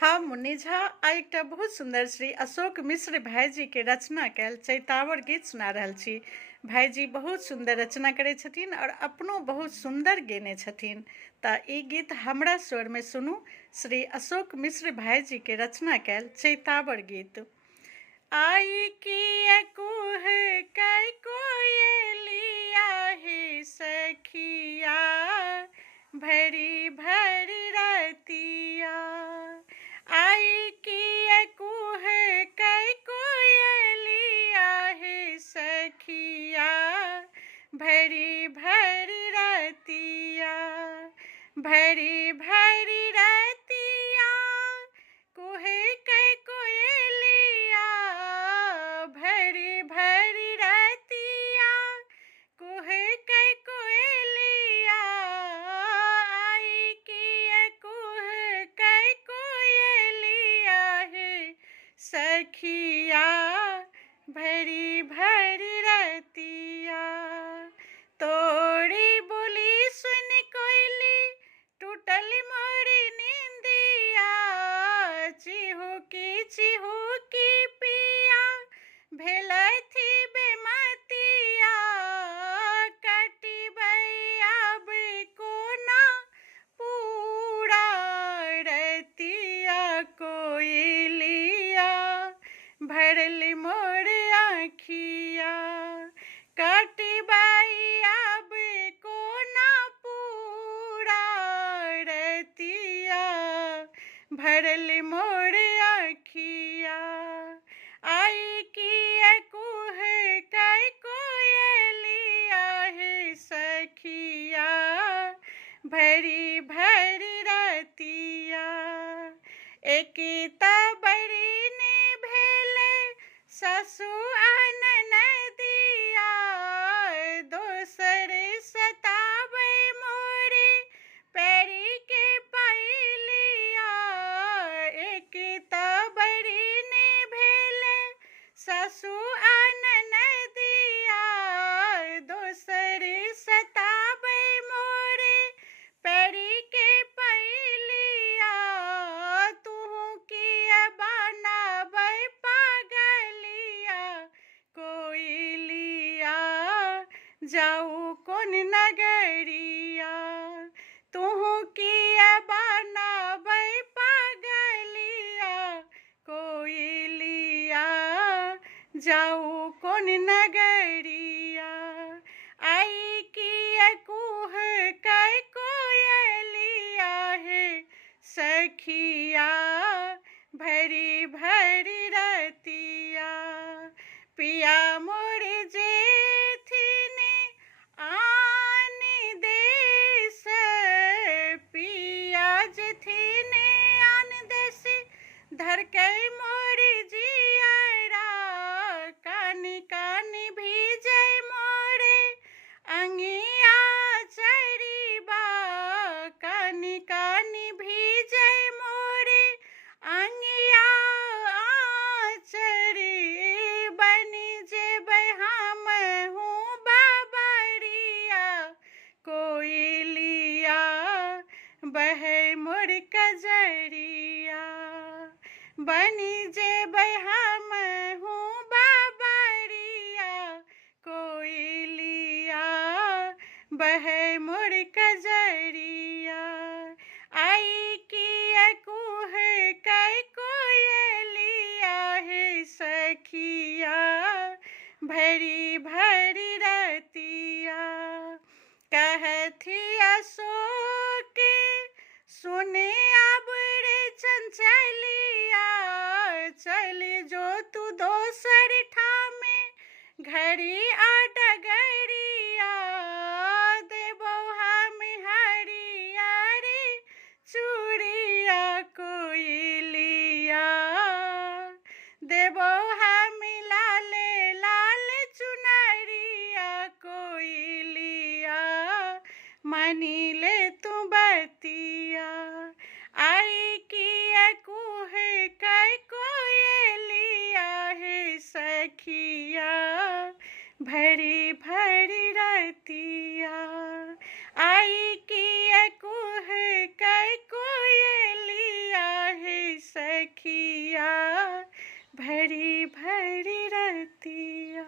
हाँ मुन्नी झा आ एकटा बहुत सुंदर श्री अशोक मिश्र भाईजी के रचना कैल चैतावर गीत सुना रहल छी। भाईजी बहुत सुंदर रचना करै छथिन और अपनो बहुत सुंदर गेने छथिन। तऽ ई गीत हमरा स्वर में सुनू। श्री अशोक मिश्र भाईजी के रचना कैल चैतावर गीत। आई की कुह कै कोयलिया हे सखिया भरी भरी रतिया। आई की कुह कै कोयलिया हे सखिया भरी भरी रतिया। भरी भरी रतिया कुहे कै कोयलिया भरी भरी रतिया कुहे कै कोयलिया। आई की कुह कै कोयलिया हे सखिया भरी भरी रतिया। तोरी बोली सुन कोयली टूटल मोरी नींदिया। चिहुकी पिया भेल थी बेमतिया। कटिबै आब कोना पूरा रतिया कोयलिया भरल मोर आँखिया। कटिबै आब कोना पूरा रतिया भरल मोर आँखिया। आई की कुह कै कोयलिया हे सखिया भरी भरी रतिया। एकिता बड़ी ने भेले ससु ननदिया। दोसर सताबै मोरे पैरी के पैलिया। एकिता बड़ी ने भेले ससु ननदिया। दोसर सताबै मोरे पैरी के पैलिया। तुहू किया बनाबै पागलिया कोयलिया जाऊ कोन नगरिया। तुहू किया बनाबै पागलिया कोयलिया जाऊ कोन नगरिया। आई की कुह कै कोयलिया हे सखिया भरी भरी रतिया। पिया मोर जेथिने आन देश। पिया जेथिने आन देश धरकै मोरी जियरा। कानी कानी भीजै मोरे अंगिया चरिबा। कानी कानी भीजै मोरे अंगिया चरी। बनी जेबै हमहूँ बाबरिया कोयलिया बहै मोर कजरिया। बनी जेबै हमहूँ बाबरिया कोयलिया बहै मोर कजरिया। आई की कुह कै कोयलिया हे सखिया भरी भरी रतिया। कहथी अशोक सुने अब रे चंचलिया। चली जो तू दोसर ठामे घड़ी आ डगरिया। देबौ हम हरियर चूड़िया कोयलिया। देबौ हम लाले लाल चुनरिया कोयलिया मनी ले तू बतिया। आई की कुह कै कोयलिया हे सखिया भरी भरी भरी रतिया।